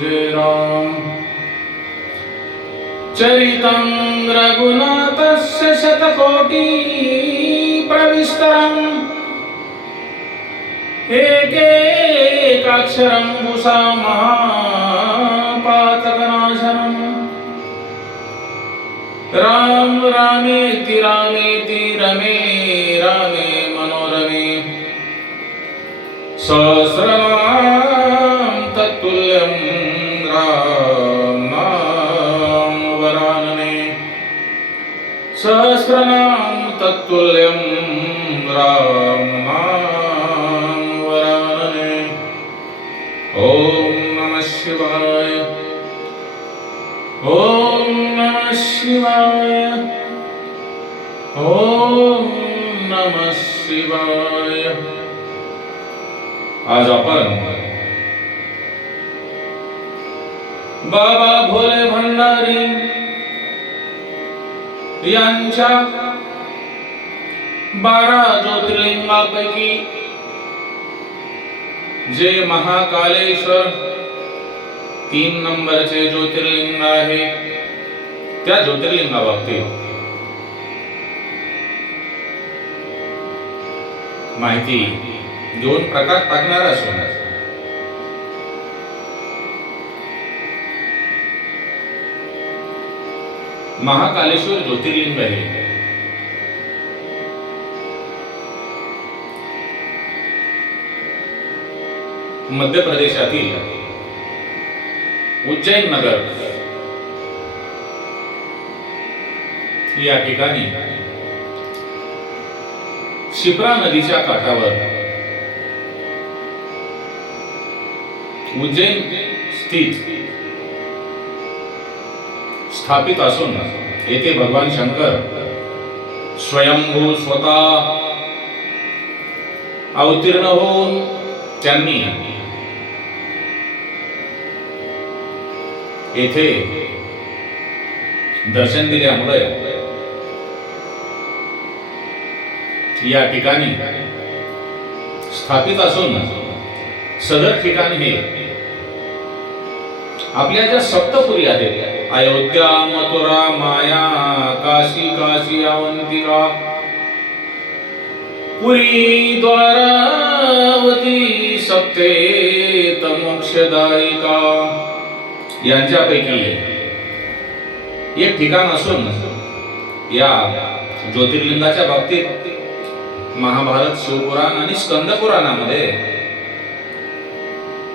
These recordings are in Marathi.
जय राम चरितं रघुनाथस्य शतकोटि प्रविष्टरम् एकेकाक्षरं महापातकनाशनम् राम रामेति रामेति रमे रामे मनोरमे। सहस्रनाम सहस्रनाम तत्तुल्यं राम वरानने। ॐ नमः शिवाय। ॐ नमः शिवाय। ॐ नमः शिवाय। आज आपण बाबा भोले भंडारी यांच्या बारा ज्योतिर्लिंगापैकी जे महाकालेश्वर। तीन नंबरचे ज्योतिर्लिंग आहे। त्या ज्योतिर्लिंगाबाबतीत माहिती, दोन प्रकार टाकणार असून महाकालेश्वर ज्योतिर्लिंग आहे. मध्य प्रदेशातील उज्जैन नगर या ठिकाणी शिप्रा नदीच्या काठावर उज्जैन स्थित स्थापित असून येथे भगवान शंकर स्वयंभू स्वतः अवतीर्ण होऊन त्यांनी येथे दर्शन दिल्यामुळे या ठिकाणी स्थापित असून सदर ठिकाण हे आपल्या ज्या सप्तपुरी आहेत अयोध्या मथुरा माया काशी काशी अवंतिका पुरी द्वारावती सप्ते तमोक्षदायिका यांच्यापैकी एक. ठिकाण असून या ज्योतिर्लिंगाच्या बाबतीत महाभारत शिवपुराण आणि स्कंद पुराणामध्ये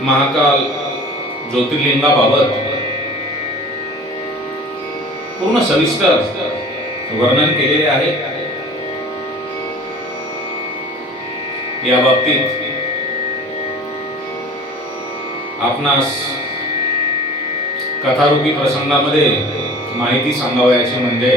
महाकाल ज्योतिर्लिंगाबाबत पूर्ण सविस्तर वर्णन केलेले आहे. या बाबतीत आपणास कथारूपी प्रसंगामध्ये माहिती सांगावयाची म्हणजे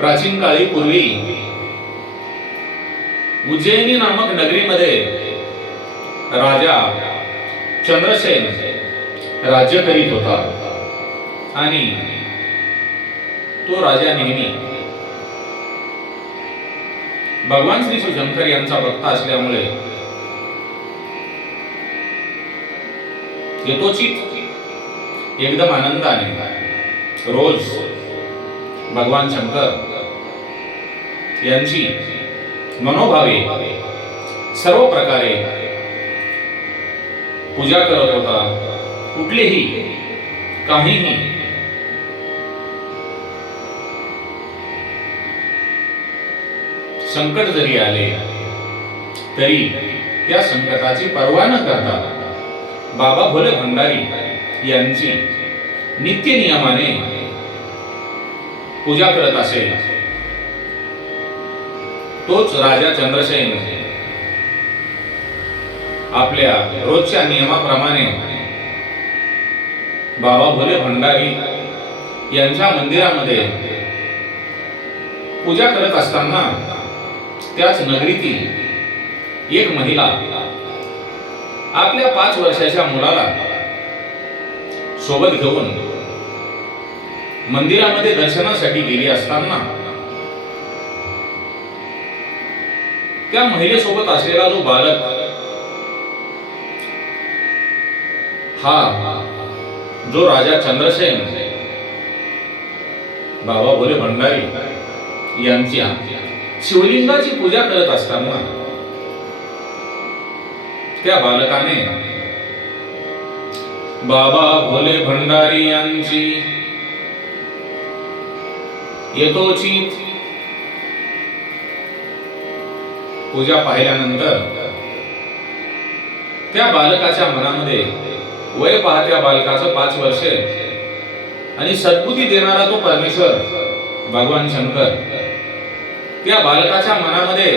प्राचीन काळी पूर्वी उज्जैनी नामक नगरीमध्ये राजा चंद्रसेन राज्य करीत होता. आणि तो राजा नेहमी भगवान श्री शिवशंकर यांचा भक्त असल्यामुळे यथोचित एकदम आनंदाने. रोज भगवान शंकर यांची मनोभावे सर्व प्रकारे पूजा करत होता. कुठलेही काहीही संकट जरी आले तरी त्या संकटाची पर्वा न करता बाबा भोले भंडारी यांची नित्य नियमाने पूजा करत असेल तोच राजा चंद्रसेन म्हणजे. आपल्या रोजच्या नियमाप्रमाणे बाबा भोले भंडारी यांच्या मंदिरामध्ये पूजा करत असताना त्याच नगरीतील एक महिला आपल्या पाच वर्षाच्या मुलाला सोबत घेऊन मंदिरामध्ये दर्शनासाठी गेली असताना त्या महिलेसोबत असलेला जो बालक हा जो राजा चंद्रसेन बाबा भोले भंडारी यांच्या शिवलिंगाची पूजा करत असताना त्या बालकाने बाबा भोले भंडारी यांची. यथोचित पूजा पाहिल्यानंतर त्या बालकाच्या मनामध्ये वय पाहत्या बालकाचं पाच वर्षे आणि सद्बुद्धी देणारा तो परमेश्वर भगवान शंकर त्या बालकाच्या मनामध्ये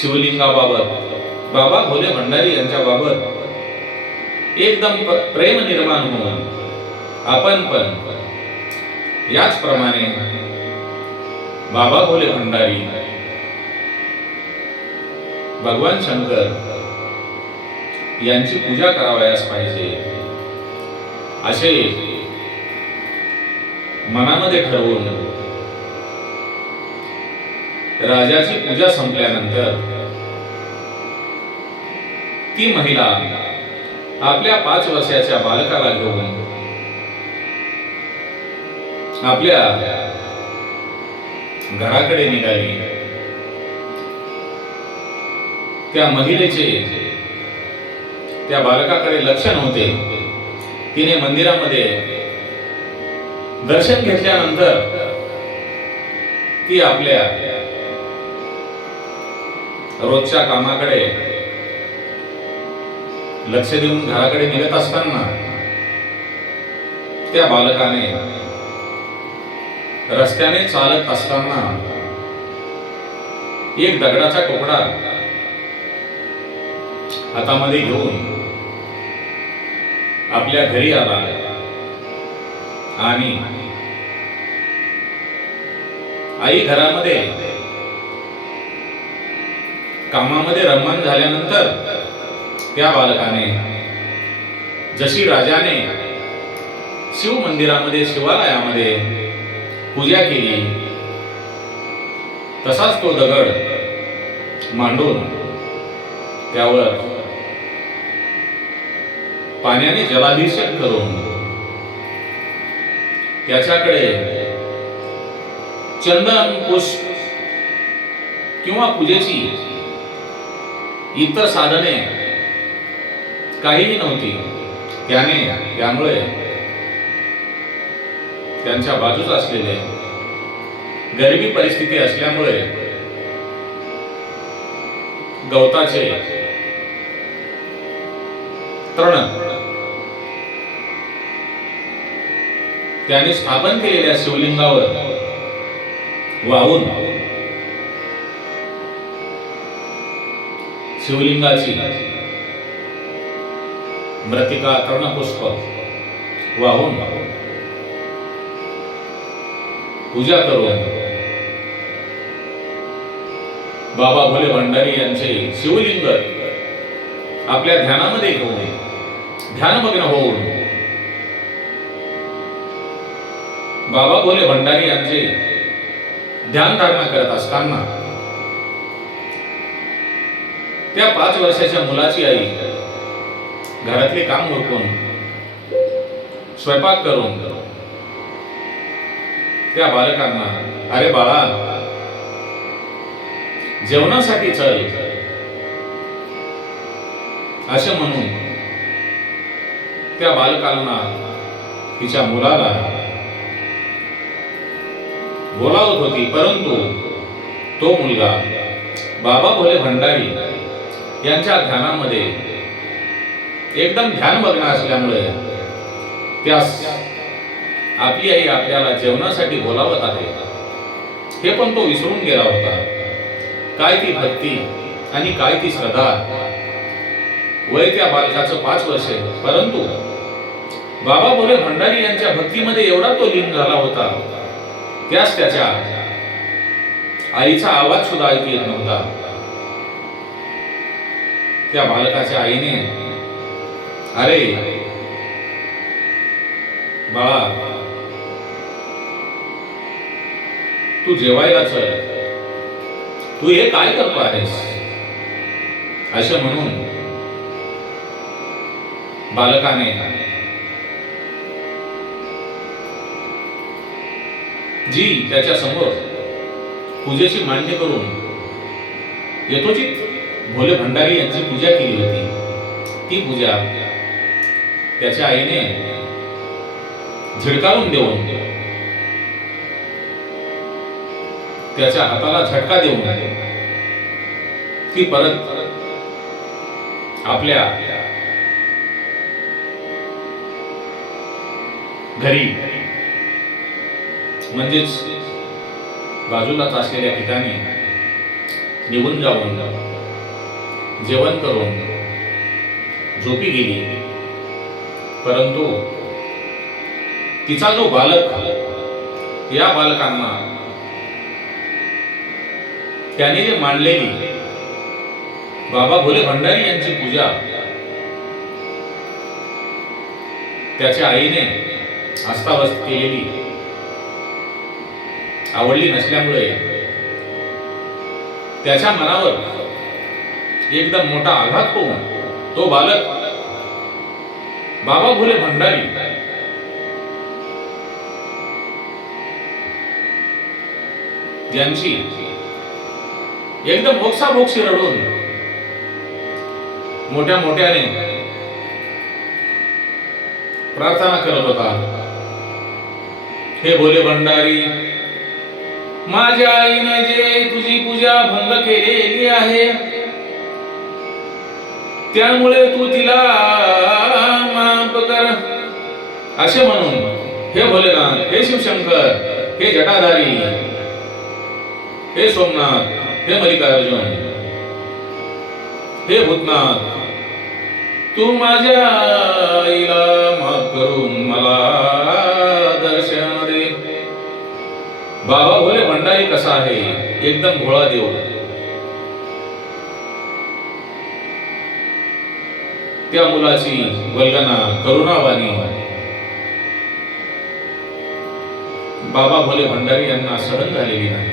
शिवलिंगाबाबत बाबा भोले भंडारी यांच्या बाबत एकदम प्रेम निर्माण होऊन आपण पण याचप्रमाणे बाबा भोले भंडारी भगवान शंकर यांची पूजा करावयास पाहिजे असे मनामध्ये ठरवून राजाची पूजा संपल्यानंतर ती महिला आपल्या पाच वर्षाच्या बालकाला घेऊन आपल्या घराकडे निघाली. त्या महिलेचे त्या बालकाकडे लक्ष नव्हते. तिने मंदिरामध्ये दर्शन घेतल्यानंतर ती आपल्या रोजच्या कामाकडे लक्ष देऊन घराकडे निघत असताना त्या बालकाने रस्त्याने चालत असताना एक दगडाचा तुकडा हातामध्ये घेऊन आपल्या घरी आला आणि आई घरामध्ये कामामध्ये रममान झाल्यानंतर त्या बालकाने जशी राजाने शिव मंदिरामध्ये शिवालयामध्ये पूजा केली तसाच तो दगड मांडून त्यावर पाण्याने जलाभिषेक करून त्याच्याकडे चंदन पुष्प किंवा पूजेची इतर साधने काहीही नव्हती. त्याने त्यामुळे त्यांच्या बाजूच असलेले गरिबी परिस्थिती असल्यामुळे गवताचे तृण त्याने स्थापन केलेल्या शिवलिंगावर वाहून शिवलिंगाची मृतिका तृणपुष्प वाहून पूजा करून बाबा भोले भंडारी यांचे शिवलिंग आपल्या ध्यानामध्ये घेऊन ध्यानमग्न होऊन. बाबा भोले भंडारी यांचे ध्यान धारणा करत असताना त्या पाच वर्षाच्या मुलाची आई घरातले काम उरकून स्वयंपाक करून त्या बालकांना अरे बाळा जेवणासाठी चल. असे म्हणून त्या बालकांना तिच्या मुलाला बोलावत होती परंतु तो मुलगा बाबा भोले भंडारी यांच्या ध्यानामध्ये एकदम ध्यान ध्यानमग्न असल्यामुळे त्यास आपली आई आपल्याला जेवणासाठी बोलावत आहे. हे पण तो विसरून गेला होता. काय ती भक्ती आणि काय ती श्रद्धा? वय त्या बालकाचं पाच वर्षे परंतु बाबा भोले भंडारी यांच्या भक्तीमध्ये एवढा तो लीन झाला होता. त्यास त्याच्या आईचा आवाज सुद्धा ऐकू येत नव्हता. त्या बालकाच्या आईने अरे. बाळा. तू जेवायला चल. तू हे काय करतो आहेस? असे म्हणून. बालकाने. जी त्याच्यासमोर पूजेची मांडणी करून यथोचित भोले भंडारी यांची पूजा केली होती. ती पूजा त्याच्या आईने झिडकावून देऊन त्याच्या हाताला झटका देऊन ती परत आपल्या घरी म्हणजेच बाजूलाच असलेल्या ठिकाणी निघून जाऊन जेवण करून झोपी गेली. परंतु तिचा जो बालक या बालकांना त्याने जे मांडलेली बाबा भोले भंडारी यांची पूजा त्याच्या आईने अस्ताव्यस्त केलेली आवडली नसल्यामुळे त्याच्या मनावर एकदम मोठा आघात होऊन तो बालक बाबा भोले भंडारी. ज्यांची एकदम भोक्षाभोक्षी रडून मोठ्या मोठ्याने प्रार्थना करत होता हे भोले भंडारी माझ्या आईने जे तुझी पूजा भंग केलेली आहे त्यामुळे तू तिला असे म्हणून हे भोलेनाथ हे शिवशंकर हे जटाधारी हे सोमनाथ हे मल्लिकार्जुन हे भूतनाथ तू माझ्या आईला माफ करून मला दर्शन दे. बाबा भोले भंडारी कसा आहे? एकदम भोळा देव. त्या मुलाची वल्गना करुणावाणी बाबा भोले भंडारी यांना सहन झालेली नाही.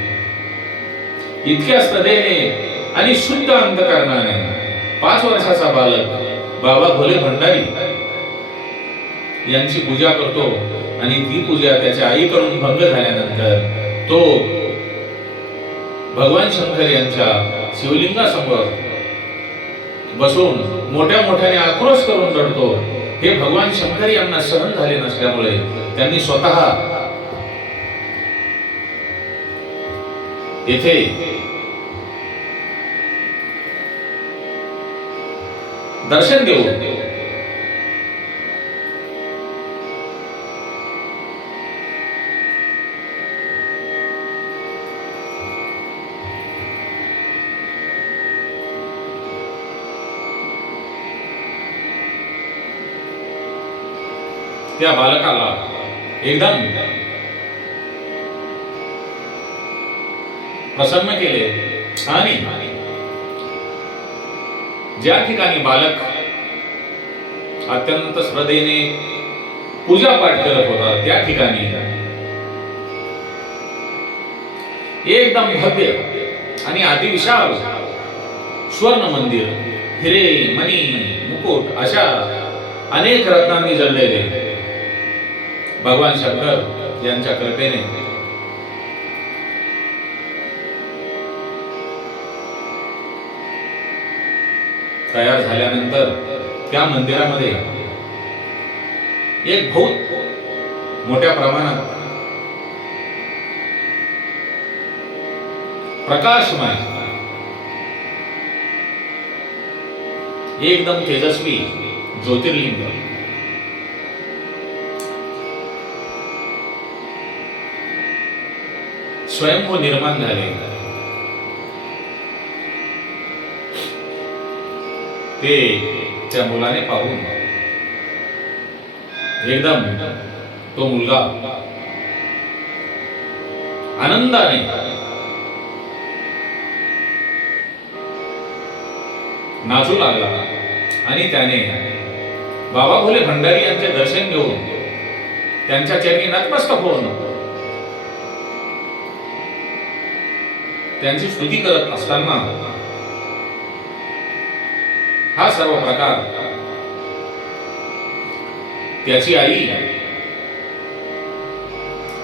इतक्या श्रद्धेने आणि शुद्ध अंतकरणाने पाच वर्षाचा बालक बाबा भोले भंडारी. यांची पूजा करतो आणि ती पूजा त्याच्या आईकडून भंग झाल्यानंतर तो भगवान शंकर यांच्या शिवलिंगासमोर बसून मोठ्या मोठ्याने आक्रोश करून रडतो. हे भगवान शंकर यांना सहन झाले नसल्यामुळे त्यांनी स्वतः येथे. दर्शन देऊ त्या बालकाला एकदम प्रसन्न केले. आणि ज्या ठिकाणी बालक अत्यंत श्रद्धेने पूजा पाठ करत होता त्या ठिकाणी एकदम भव्य आणि अतिविशाल स्वर्ण मंदिर हिरे मणी मुकुट अशा अनेक रत्नांनी जडलेले. भगवान शंकर यांच्या कृपेने तयार झाल्यानंतर त्या मंदिरामध्ये एक बहुत मोठ्या प्रमाणात प्रकाशमय एकदम तेजस्वी ज्योतिर्लिंग. स्वयंभू निर्माण झाले. ते त्या मुलाने पाहून. एकदम तो मुलगा आनंदाने नाचू लागला आणि त्याने बाबा भोले भंडारी यांचे दर्शन घेऊन त्यांच्या चरणी नतमस्तक होऊन त्यांची स्तुती करत असताना हा सर्व प्रकार त्याची आई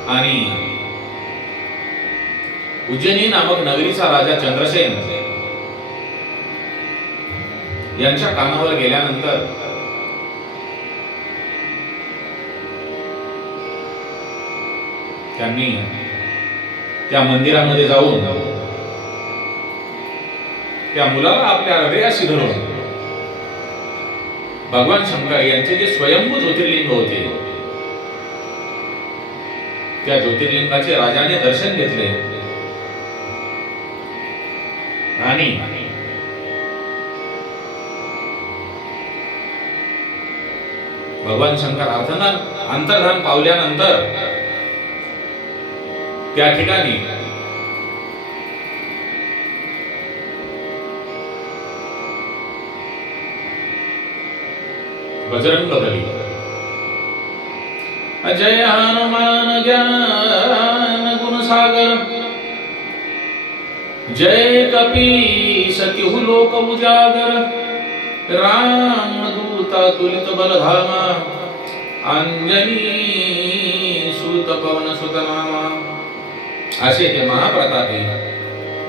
आणि उज्जैनी नामक नगरीचा राजा चंद्रसेन यांच्या कानावर गेल्यानंतर त्यांनी त्या मंदिरामध्ये जाऊन त्या मुलाला आपल्या हृदयाशी धरून भगवान शंकर यांचे जे स्वयंभू ज्योतिर्लिंग होते त्या ज्योतिर्लिंगाचे राजाने दर्शन घेतले. आणि भगवान शंकर अर्धनान अंतर्धान पावल्यानंतर त्या ठिकाणी बजरंग बली. अजय हनुमान ज्ञान गुण सागर जय कपी सतिहु लोक उजागर. राम दूता तुलित बलधामा. अंजनी सुत पवन सुतनामा असे ते महाप्रतापी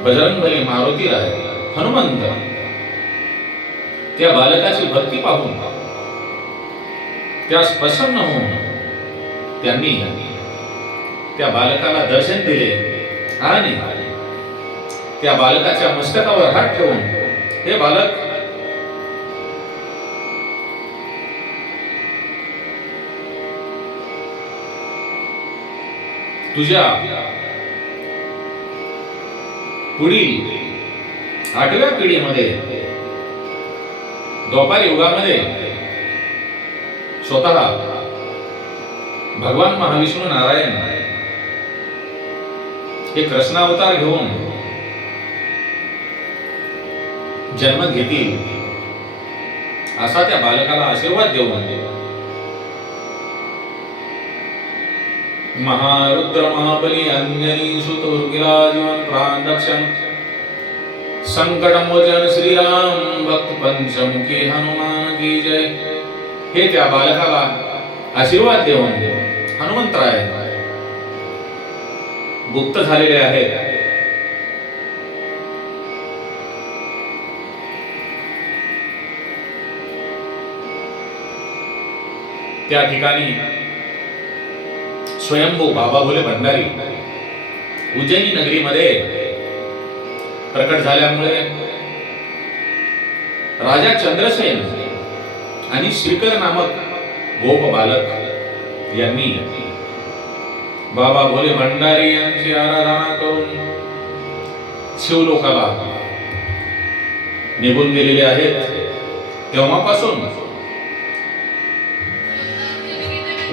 बजरंगबली मारुती राय हनुमंत. त्या बालकाची भक्ती पाहून त्यास प्रसन्न होऊन त्यांनी त्या बालकाला दर्शन दिले आणि त्या बालकाच्या मस्तकावर हात ठेवून हे बालक तुझ्या पुढील आठव्या पिढीमध्ये द्वापार युगामध्ये स्वतः भगवान महाविष्णू नारायण हे कृष्णावतार घेऊन जन्म घेतील असा त्या बालकाला आशीर्वाद देऊन महारुद्र महाबली अंजनी सुत प्राण रक्षण संकट मोचन श्रीराम भक्त पंचमुखी हनुमान की जय. हे त्या बालकाला आशीर्वाद देऊन हनुमंतराय गुप्त झालेले आहेत. त्या ठिकाणी स्वयंभू बाबा भोले भंडारी उज्जैनी नगरीमध्ये प्रकट झाल्यामुळे राजा चंद्रसेन आणि श्रीकर नामक गोप बालक यांनी बाबा भोले भंडारी यांची आराधना करून शिवलोकाला निघून गेलेले आहेत. तेव्हापासून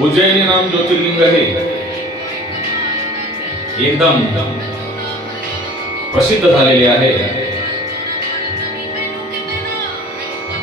उज्जैनी नाम ज्योतिर्लिंग हे एकदम प्रसिद्ध झालेले आहे.